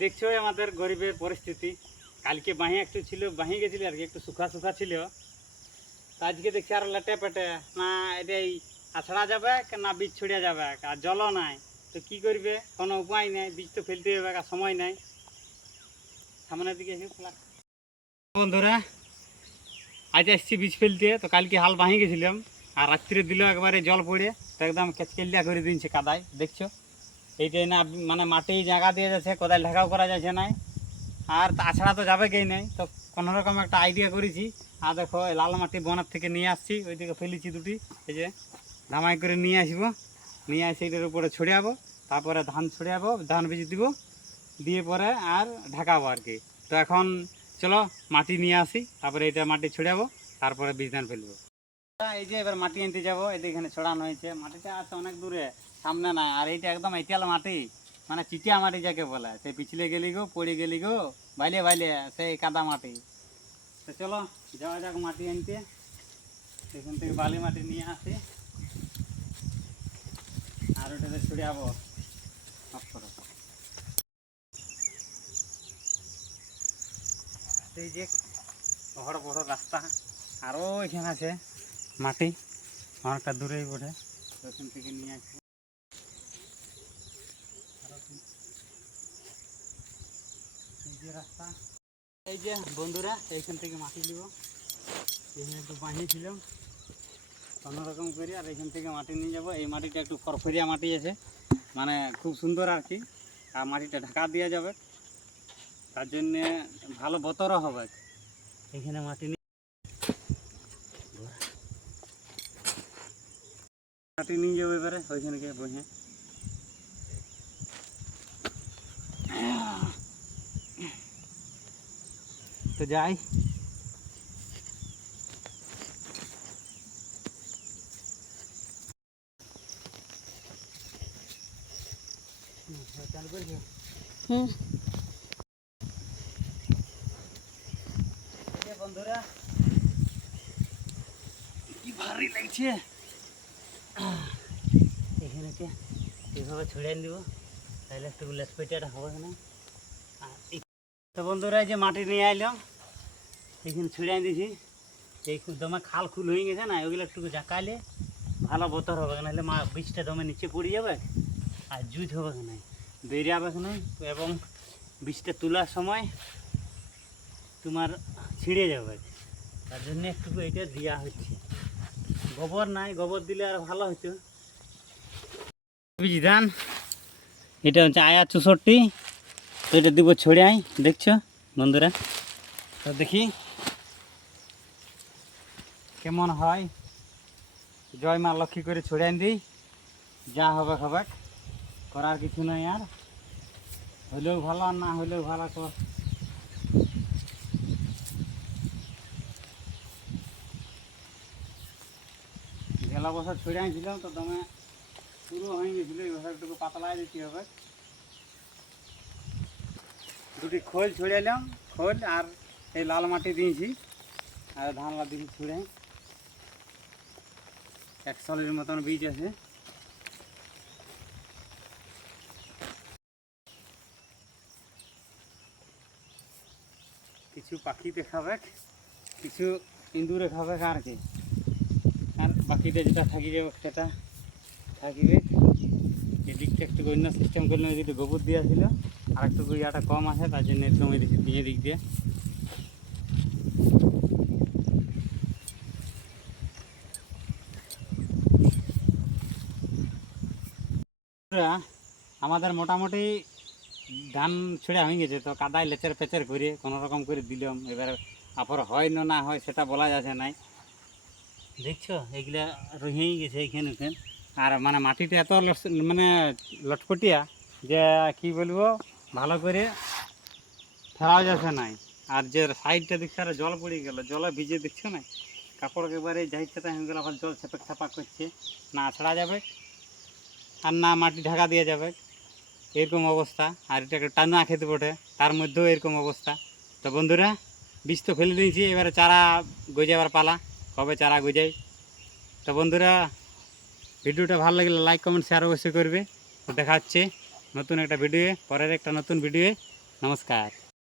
দেখছ আমাদের গরিবের পরিস্থিতি। কালকে বাহি একটু ছিল, বাহি গেছিল আর কি একটু শুখা শুখা ছিল। তা আজকে দেখছি আর লেটে পেটে, না এটাই আছড়া যাবে না বীজ ছড়িয়ে যাবে, আর জলও নাই। তো কি করবে? কোনো উপায় নেই, বীজ তো ফেলতে হবে, আর সময় নাই। সামনের দিকে বন্ধুরা, আজ আসছি বীজ ফেলতে, তো কালকে হাল বাহি গেছিলাম, আর রাত্রে দিল একবারে জল পড়ে, তো একদম কেচকেলিয়া করে দিনছে কাদায়, দেখছ? এইটাই না মানে মাটি জায়গা দিয়ে যাচ্ছে কোদাল ঢাকাও করা যাচ্ছে নাই। আর তাছাড়া তো যাবে কেই নাই। তো কোনো রকম একটা আইডিয়া করেছি। আর দেখো, এই লাল মাটি বনার থেকে নিয়ে আসছি, ওইদিকে ফেলেছি দুটি। এই যে ধামাই করে নিয়ে আসব। নিয়ে আসি এটার উপরে ছড়িয়াবো। তারপরে ধান ছড়িয়াবো, ধান বীজ দিব। দিয়ে পরে আর ঢাকাবো আর কি। তো এখন চলো, মাটি নিয়ে আসি। তারপরে এটা মাটি ছড়িয়াবো, তারপরে বীজ ধান ফেলব। এই যে এবার মাটি আনতে যাব, এদিকে ছড়ানো হয়েছে। মাটিটা আছে অনেক দূরে। সামনে নাই, আর এইটা একদম এঁটেল মাটি মানে চিটিয়া মাটি যাকে বলে। সেই পিছলে গেলি গো, পড়ে গেলি গো, বাইলে বাইলে, সেই কাদা মাটি। তো চলো, যাওয়া যাক মাটি আনতে। এখান থেকে বালি মাটি নিয়ে আসি। আর ওটাতে করো। এই যে বড় বড় রাস্তা আরও এখানে আছে মাটি, অনেকটা দূরেই বটে। ওখান থেকে নিয়ে আসব আরও কি- এই রাস্তা। এই যে বন্ধুরা, এইখান থেকে মাটি নিব। এখানে একটু বানিয়েছিলাম অন্যরকম করে আর এখান থেকে মাটি নিয়ে যাব। এই মাটিটা একটু ফরফরিয়া মাটি আছে। মানে খুব সুন্দর আর কি। আর মাটিটা ঢাকা দেওয়া যাবে। তার জন্যে ভালো বতরও হবে। এখানে মাটি নিয়ে মাটি নিয়ে যাব এবারে। ওইখানে বসে। তো যাই হুম, চালু করে দিও। হুম এই যে বন্ধুরা কি ভারী লাগছে এখানে কে এইভাবে ছড়িয়ে দিব তাহলে একটু লেস পেটাটা হবে না আর এই- তো বন্ধুরা এই যে মাটি নিয়ে আইলাম এখানে ছড়িয়ে দিয়েছি এই দমে খাল খুল হয়ে গেছে না ওইগুলো একটু জাকালে ভালো বতর হবে, নাহলে মা বীজটা দমে নিচে পড়ে যাবে আর জুজ হবে না বেরিয়ে যাবে না এবং বীজটা তোলার সময় তোমার ছিঁড়ে যাবে। তার জন্য একটু এটা দেওয়া হচ্ছে। গোবর নাই, গোবর দিলে আর ভালো হতো বীজ ধান এটা হচ্ছে আয়া চৌষট্টি, তো এটা দিব ছড়িয়াই, দেখছ বন্ধুরা? তো দেখি। কেমন হয়? জয় মা লক্ষ্মী করে ছড়িয়ে দিই। যা হবে হবে করার কিছু নাই আর। হইলেও ভালো আর না হইলেও ভালো কর। গেলা বছর ছড়ে আনছিলাম তো দমে পুরো হয়ে গেছিল এই বছর একটু পাতলা দিতে হবে। দুটি খোল ছড়ে এলাম খোল আর এই লাল মাটি দিয়েছি। আর ধান লা দিয়েছি ছুঁড়ে। এক সলের মতন বীজ আছে। কিছু পাখি দেখাবে, কিছু ইঁদুরে খাবে আর কি আর বাকিটা যেটা থাকি যাবে সেটা থাকিবে এদিকটা একটু অন্য সিস্টেম করলাম এদিকে গোবর দেওয়া ছিল আর একটু ইয়াটা কম আছে, তার জন্য এরকম এদিক দিয়ে দিক দিয়ে। বন্ধুরা, আমাদের মোটামুটি ধান ছেড়ে হয়ে গেছে তো কাদায় লেচের পেচের করে কোনো রকম করে দিলাম। এবার আবার হয় না না হয় সেটা বলা যাচ্ছে নাই। দেখছ এগুলা রহিয়েই গেছে এইখানে আর মানে মাটিটা এত মানে লটপটিয়া যে কি বলব ভালো করে ফেরাও যাচ্ছে নাই। আর যে সাইডটা দেখছে আর জল পড়ে গেল জলে ভিজে দেখছ না কাপড় একেবারে যাইছে তাই হয়ে গেল আবার জল ছেপাক ছাপাক করছে না ছাড়া যাবে। আর না মাটি ঢাকা দিয়ে যাবে। এরকম অবস্থা। আর এটাকে টানা খেতে পড়ে তার মধ্যেও এরকম অবস্থা। তো বন্ধুরা, বীজ তো ফেলে দিয়েছি, এবারে চারা গজাবার পালা। কবে চারা গজাই? তো বন্ধুরা, ভিডিওটা ভালো লাগলে লাইক কমেন্ট শেয়ার অবশ্যই করবে। দেখা হচ্ছে নতুন একটা ভিডিও পরের একটা নতুন ভিডিও নমস্কার।